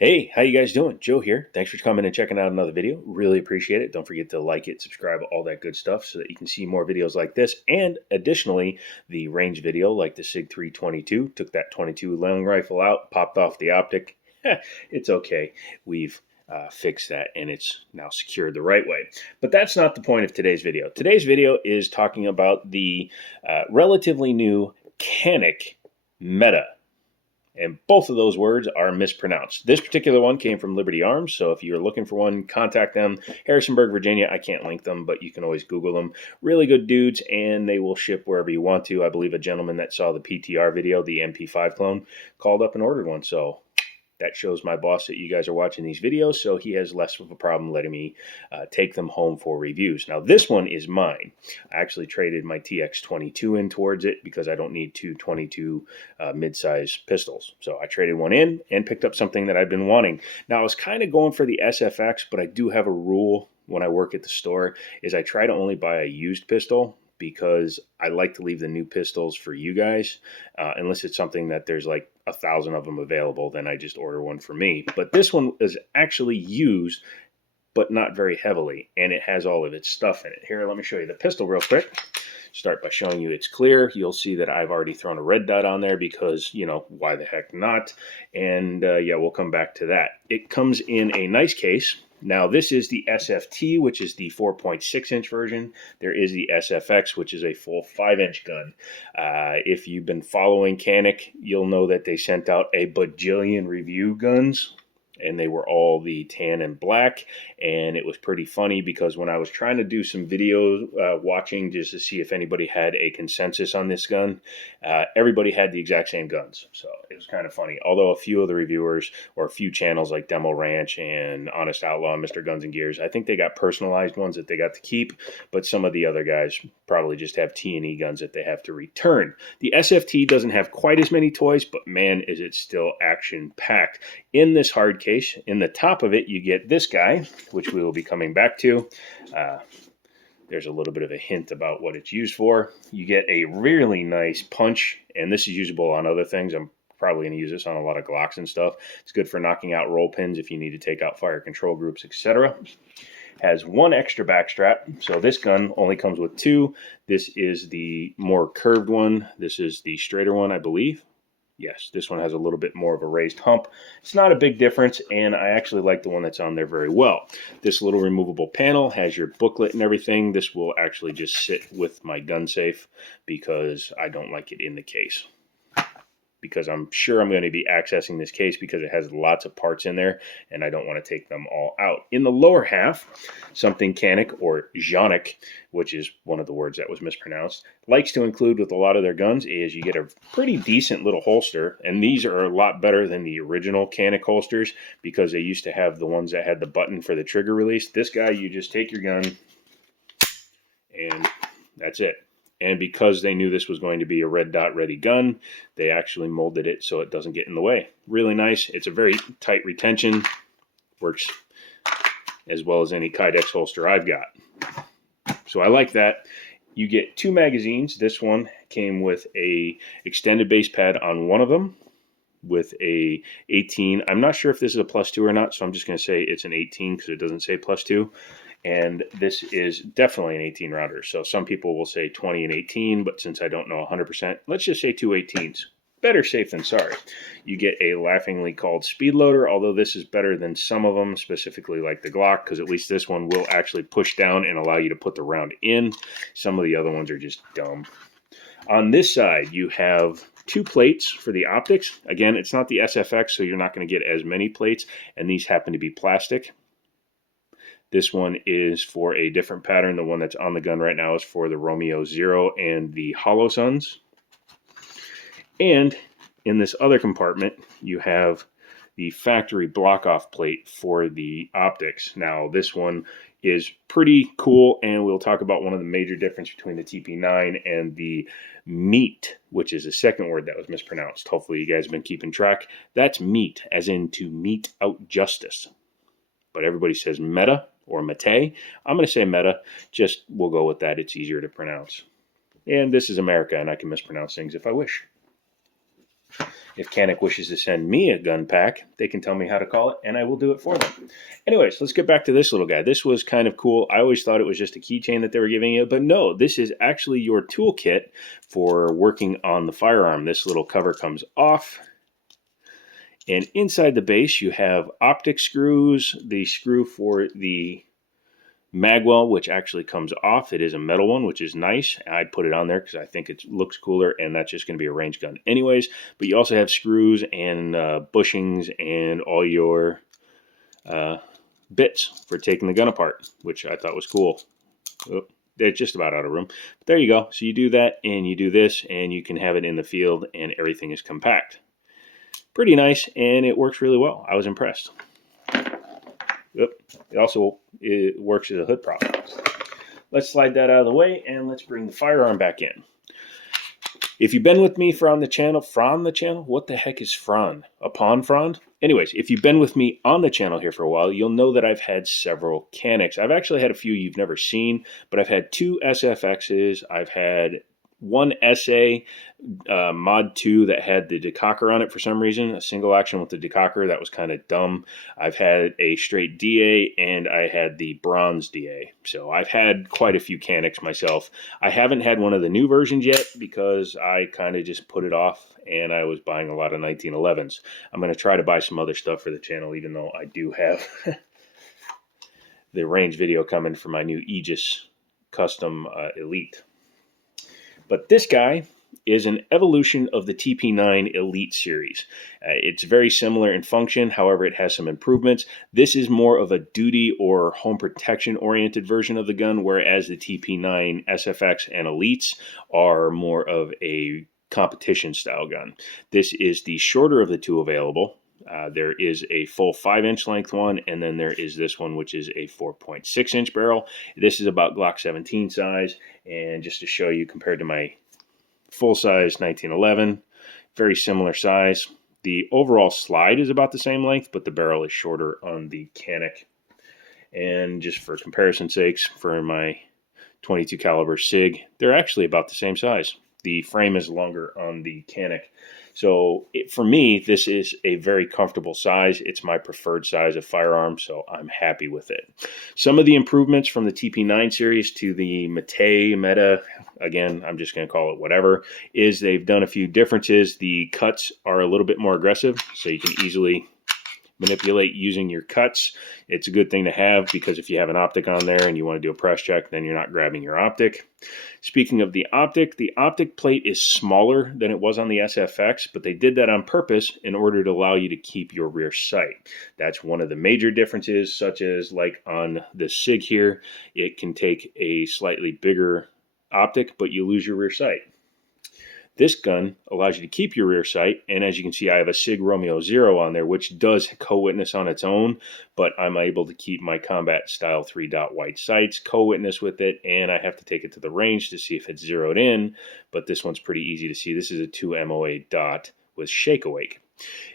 Hey, how you guys doing? Joe here. Thanks for coming and checking out another video. Really appreciate it. Don't forget to like it, subscribe, all that good stuff so that you can see more videos like this. And additionally, the range video like the SIG 322. Took that 22 long rifle out, popped off the optic. It's okay. We've fixed that and it's now secured the right way. But that's not the point of today's video. Today's video is talking about the relatively new Canik METE. And both of those words are mispronounced. This particular one came from Liberty Arms, so if you're looking for one, contact them. Harrisonburg, Virginia. I can't link them, but you can always Google them. Really good dudes, and they will ship wherever you want to. I believe a gentleman that saw the PTR video, the MP5 clone, called up and ordered one, so that shows my boss that you guys are watching these videos, so he has less of a problem letting me take them home for reviews. Now, this one is mine. I actually traded my TX22 in towards it because I don't need two 22 mid-size pistols. So I traded one in and picked up something that I've been wanting. Now, I was kind of going for the SFX, but I do have a rule when I work at the store, is I try to only buy a used pistol, because I like to leave the new pistols for you guys. Unless it's something that there's like 1,000 of them available, then I just order one for me. But this one is actually used, but not very heavily, and it has all of its stuff in it. Here, let me show you the pistol real quick. Start by showing you it's clear. You'll see that I've already thrown a red dot on there because, you know, why the heck not? And yeah, we'll come back to that. It comes in a nice case. Now, this is the SFT, which is the 4.6-inch version. There is the SFX, which is a full 5-inch gun. If you've been following Canik, you'll know that they sent out a bajillion review guns, and they were all the tan and black. And it was pretty funny because when I was trying to do some videos watching just to see if anybody had a consensus on this gun, everybody had the exact same guns. So it was kind of funny. Although a few of the reviewers, or a few channels like Demo Ranch and Honest Outlaw and Mr. Guns and Gears, I think they got personalized ones that they got to keep. But some of the other guys probably just have T&E guns that they have to return. The SFT doesn't have quite as many toys, but man, is it still action-packed. In this hard case, in the top of it, you get this guy, which we will be coming back to. There's a little bit of a hint about what it's used for. You get a really nice punch, and this is usable on other things. I'm probably going to use this on a lot of Glocks and stuff. It's good for knocking out roll pins if you need to take out fire control groups, etc. Has one extra back strap, so this gun only comes with two. This is the more curved one. This is the straighter one, I believe. Yes, this one has a little bit more of a raised hump. It's not a big difference, and I actually like the one that's on there very well. This little removable panel has your booklet and everything. This will actually just sit with my gun safe because I don't like it in the case. Because I'm sure I'm going to be accessing this case because it has lots of parts in there, and I don't want to take them all out. In the lower half, something Canik, or Canik, which is one of the words that was mispronounced, likes to include with a lot of their guns is you get a pretty decent little holster, and these are a lot better than the original Canik holsters because they used to have the ones that had the button for the trigger release. This guy, you just take your gun, and that's it. And because they knew this was going to be a red dot ready gun, they actually molded it so it doesn't get in the way. Really nice. It's a very tight retention. Works as well as any Kydex holster I've got. So I like that. You get two magazines. This one came with a extended base pad on one of them with a 18. I'm not sure if this is a +2 or not, so I'm just going to say it's an 18 because it doesn't say +2. And this is definitely an 18 rounder. So some people will say 20 and 18, but since I don't know 100%, let's just say two 18s. Better safe than sorry. You get a laughingly called speed loader, although this is better than some of them, specifically like the Glock, because at least this one will actually push down and allow you to put the round in. Some of the other ones are just dumb. On this side, you have two plates for the optics. Again, it's not the SFX, so you're not going to get as many plates, and these happen to be plastic. This one is for a different pattern. The one that's on the gun right now is for the Romeo Zero and the Hollow Suns. And in this other compartment, you have the factory block-off plate for the optics. Now, this one is pretty cool, and we'll talk about one of the major differences between the TP9 and the MEAT, which is a second word that was mispronounced. Hopefully, you guys have been keeping track. That's MEAT, as in to mete out justice. But everybody says METE or METE. I'm going to say METE. Just we'll go with that. It's easier to pronounce. And this is America, and I can mispronounce things if I wish. If Canik wishes to send me a gun pack, they can tell me how to call it, and I will do it for them. Anyways, let's get back to this little guy. This was kind of cool. I always thought it was just a keychain that they were giving you, but no, this is actually your toolkit for working on the firearm. This little cover comes off, and inside the base you have optic screws, the screw for the magwell, which actually comes off. It is a metal one, which is nice. I put it on there because I think it looks cooler, and that's just going to be a range gun anyways. But you also have screws and bushings and all your bits for taking the gun apart, which I thought was cool. Oh, they're just about out of room. But there you go. So you do that, and you do this, and you can have it in the field, and everything is compact. Pretty nice, and it works really well. I was impressed. It works as a hood prop. Let's slide that out of the way, and let's bring the firearm back in. If you've been with me from the channel, what the heck is Fran? Upon Fran? Anyways, if you've been with me on the channel here for a while, you'll know that I've had several Caniks. I've actually had a few you've never seen, but I've had 2 SFXs. I've had 1 SA Mod 2 that had the decocker on it for some reason, a single action with the decocker. That was kind of dumb. I've had a straight DA, and I had the bronze DA. So I've had quite a few Caniks myself. I haven't had one of the new versions yet because I kind of just put it off, and I was buying a lot of 1911s. I'm going to try to buy some other stuff for the channel, even though I do have the range video coming for my new Aegis Custom Elite. But this guy is an evolution of the TP9 Elite series. It's very similar in function, however, it has some improvements. This is more of a duty or home protection oriented version of the gun, whereas the TP9 SFX and Elites are more of a competition style gun. This is the shorter of the 2 available. There is a full 5-inch length one, and then there is this one, which is a 4.6-inch barrel. This is about Glock 17 size, and just to show you, compared to my full-size 1911, very similar size. The overall slide is about the same length, but the barrel is shorter on the Canik. And just for comparison sakes, for my 22 caliber SIG, they're actually about the same size. The frame is longer on the Canik. So for me, this is a very comfortable size. It's my preferred size of firearm, so I'm happy with it. Some of the improvements from the TP9 series to the METE, again, I'm just going to call it whatever, is they've done a few differences. The cuts are a little bit more aggressive, so you can easily manipulate using your cuts. It's a good thing to have because if you have an optic on there and you want to do a press check, then you're not grabbing your optic. Speaking of the optic plate is smaller than it was on the SFX, but they did that on purpose in order to allow you to keep your rear sight. That's one of the major differences, such as like on the SIG here, it can take a slightly bigger optic, but you lose your rear sight. This gun allows you to keep your rear sight, and as you can see, I have a SIG Romeo 0 on there, which does co-witness on its own, but I'm able to keep my combat style 3-dot white sights, co-witness with it, and I have to take it to the range to see if it's zeroed in, but this one's pretty easy to see. This is a 2 MOA dot with shake awake.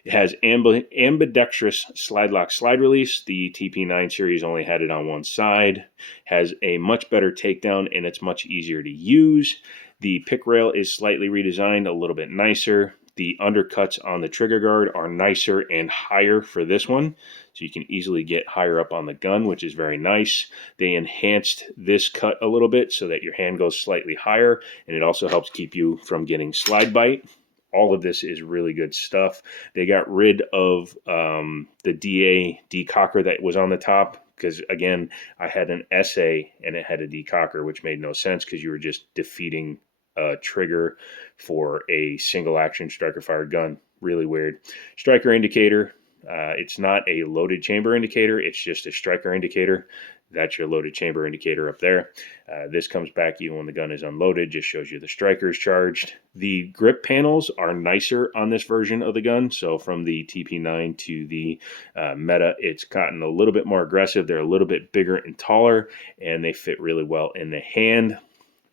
It has ambidextrous slide lock slide release. The TP9 series only had it on one side. Has a much better takedown, and it's much easier to use. The pick rail is slightly redesigned, a little bit nicer. The undercuts on the trigger guard are nicer and higher for this one, so you can easily get higher up on the gun, which is very nice. They enhanced this cut a little bit so that your hand goes slightly higher, and it also helps keep you from getting slide bite. All of this is really good stuff. They got rid of the DA decocker that was on the top, because again, I had an SA and it had a decocker, which made no sense because you were just defeating a trigger for a single action striker fired gun. Really weird. Striker indicator. It's not a loaded chamber indicator. It's just a striker indicator. That's your loaded chamber indicator up there. This comes back even when the gun is unloaded, just shows you the striker is charged. The grip panels are nicer on this version of the gun. So from the TP9 to the METE, it's gotten a little bit more aggressive. They're a little bit bigger and taller, and they fit really well in the hand.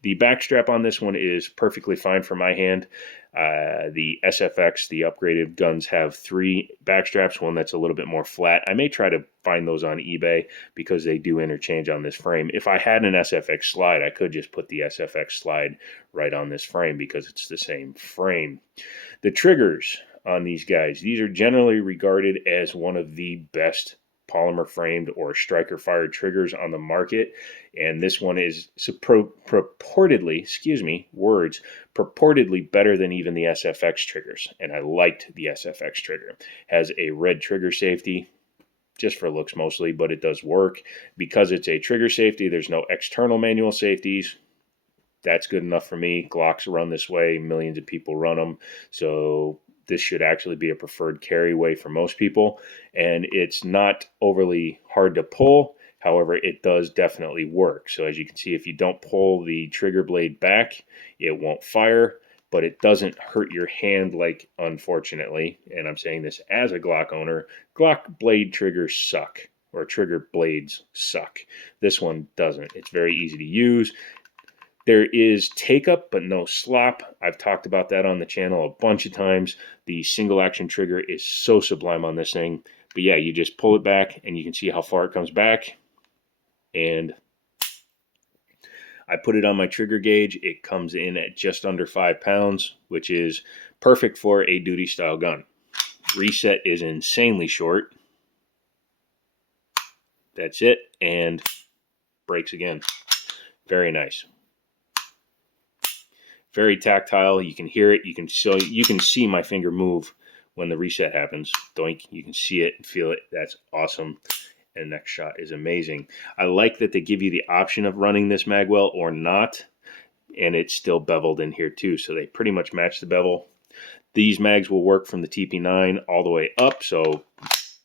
The back strap on this one is perfectly fine for my hand. The SFX, the upgraded guns, have 3 back straps, one that's a little bit more flat. I may try to find those on eBay because they do interchange on this frame. If I had an SFX slide, I could just put the SFX slide right on this frame because it's the same frame. The triggers on these guys. These are generally regarded as one of the best polymer framed or striker fired triggers on the market, and this one is purportedly, purportedly better than even the SFX triggers, and I liked the SFX trigger. Has a red trigger safety, just for looks mostly, but it does work. Because it's a trigger safety, there's no external manual safeties. That's good enough for me. Glocks run this way, millions of people run them, so this should actually be a preferred carry way for most people, and it's not overly hard to pull. However, it does definitely work. So as you can see, if you don't pull the trigger blade back, it won't fire, but it doesn't hurt your hand, like, unfortunately, and I'm saying this as a Glock owner, Glock blade triggers suck, or trigger blades suck. This one doesn't. It's very easy to use. There is take up, but no slop. I've talked about that on the channel a bunch of times. The single action trigger is so sublime on this thing. But yeah, you just pull it back and you can see how far it comes back. And I put it on my trigger gauge. It comes in at just under 5 pounds, which is perfect for a duty style gun. Reset is insanely short. That's it. And breaks again. Very nice. Very tactile. You can hear it. You can see my finger move when the reset happens. Doink. You can see it and feel it. That's awesome. And next shot is amazing. I like that they give you the option of running this magwell or not, and it's still beveled in here too, so they pretty much match the bevel. These mags will work from the TP9 all the way up, so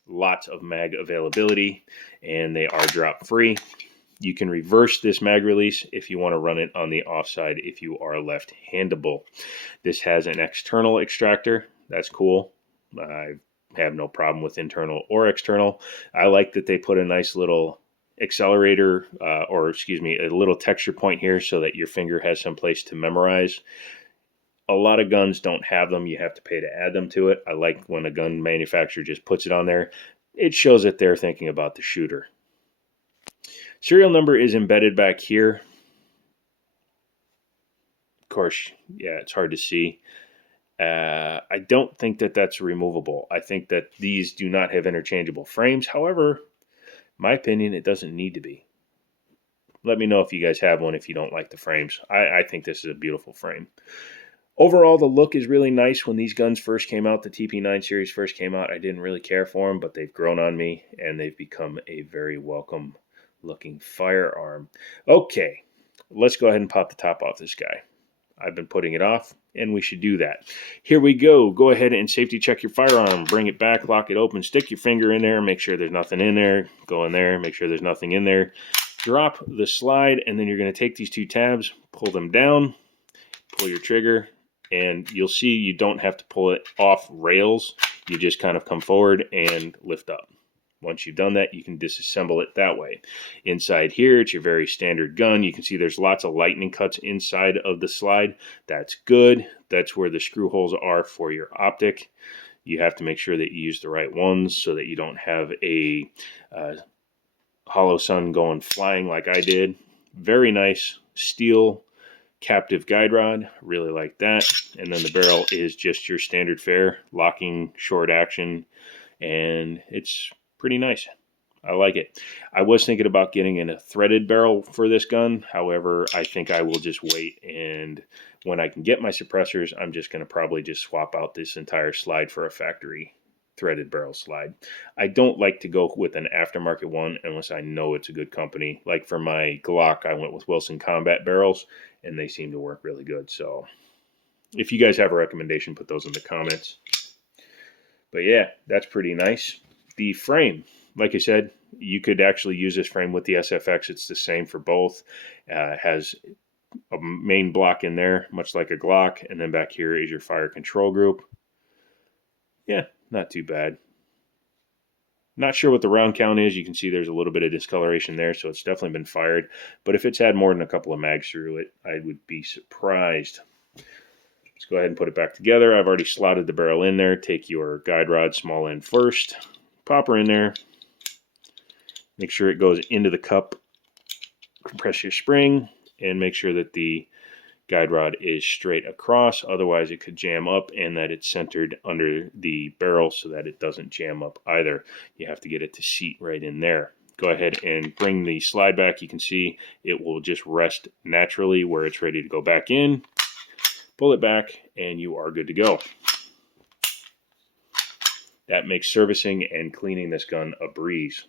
lots of mag availability, and they are drop free. You can reverse this mag release if you want to run it on the offside if you are left-handable. This has an external extractor. That's cool. I have no problem with internal or external. I like that they put a nice little accelerator, a little texture point here so that your finger has some place to memorize. A lot of guns don't have them. You have to pay to add them to it. I like when a gun manufacturer just puts it on there. It shows that they're thinking about the shooter. Serial number is embedded back here. Of course, yeah, it's hard to see. I don't think that that's removable. I think that these do not have interchangeable frames. However, my opinion, it doesn't need to be. Let me know if you guys have one if you don't like the frames. I think this is a beautiful frame. Overall, the look is really nice. When these guns first came out, the TP9 series first came out, I didn't really care for them, but they've grown on me, and they've become a very welcome looking firearm. Okay, let's go ahead and pop the top off this guy. I've been putting it off, and we should do that. Here we go. Go ahead and safety check your firearm. Bring it back, lock it open, stick your finger in there, make sure there's nothing in there. Go in there, make sure there's nothing in there. Drop the slide, and then you're going to take these two tabs, pull them down, pull your trigger, and you'll see you don't have to pull it off rails. You just kind of come forward and lift up. Once you've done that, you can disassemble it that way. Inside here, it's your very standard gun. You can see there's lots of lightning cuts inside of the slide. That's good. That's where the screw holes are for your optic. You have to make sure that you use the right ones so that you don't have a hollow sun going flying like I did. Very nice steel captive guide rod. Really like that. And then the barrel is just your standard fare, locking, short action, and it's pretty nice. I like it. I was thinking about getting in a threaded barrel for this gun. However, I think I will just wait, and when I can get my suppressors, I'm just going to probably just swap out this entire slide for a factory threaded barrel slide. I don't like to go with an aftermarket one unless I know it's a good company. Like for my Glock, I went with Wilson Combat barrels, and they seem to work really good. So if you guys have a recommendation, put those in the comments. But yeah, that's pretty nice. The frame, like I said, you could actually use this frame with the SFX. It's the same for both. Has a main block in there, much like a Glock, and then back here is your fire control group. Yeah, not too bad. Not sure what the round count is. You can see there's a little bit of discoloration there, so it's definitely been fired. But if it's had more than a couple of mags through it, I would be surprised. Let's go ahead and put it back together. I've already slotted the barrel in there. Take your guide rod, small end first. Pop her in there. Make sure it goes into the cup. Compress your spring, and make sure that the guide rod is straight across. Otherwise, it could jam up, and that it's centered under the barrel so that it doesn't jam up either. You have to get it to seat right in there. Go ahead and bring the slide back. You can see it will just rest naturally where it's ready to go back in. Pull it back, and you are good to go. That makes servicing and cleaning this gun a breeze.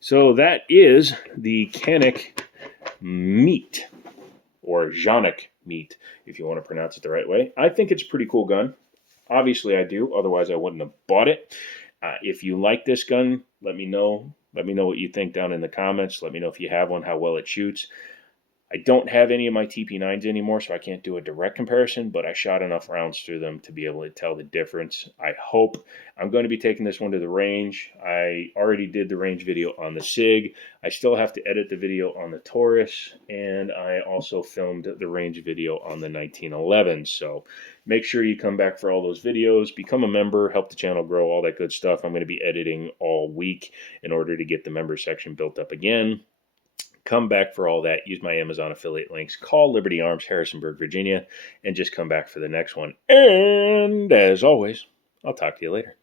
So that is the Canik METE, or Canik METE, if you want to pronounce it the right way. I think it's a pretty cool gun. Obviously I do, otherwise I wouldn't have bought it. If you like this gun, let me know. Let me know what you think down in the comments. Let me know if you have one, how well it shoots. I don't have any of my TP9s anymore, so I can't do a direct comparison, but I shot enough rounds through them to be able to tell the difference. I hope. I'm going to be taking this one to the range. I already did the range video on the SIG. I still have to edit the video on the Taurus, and I also filmed the range video on the 1911. So make sure you come back for all those videos, become a member, help the channel grow, all that good stuff. I'm going to be editing all week in order to get the member section built up again. Come back for all that. Use my Amazon affiliate links. Call Liberty Arms, Harrisonburg, Virginia, and just come back for the next one. And as always, I'll talk to you later.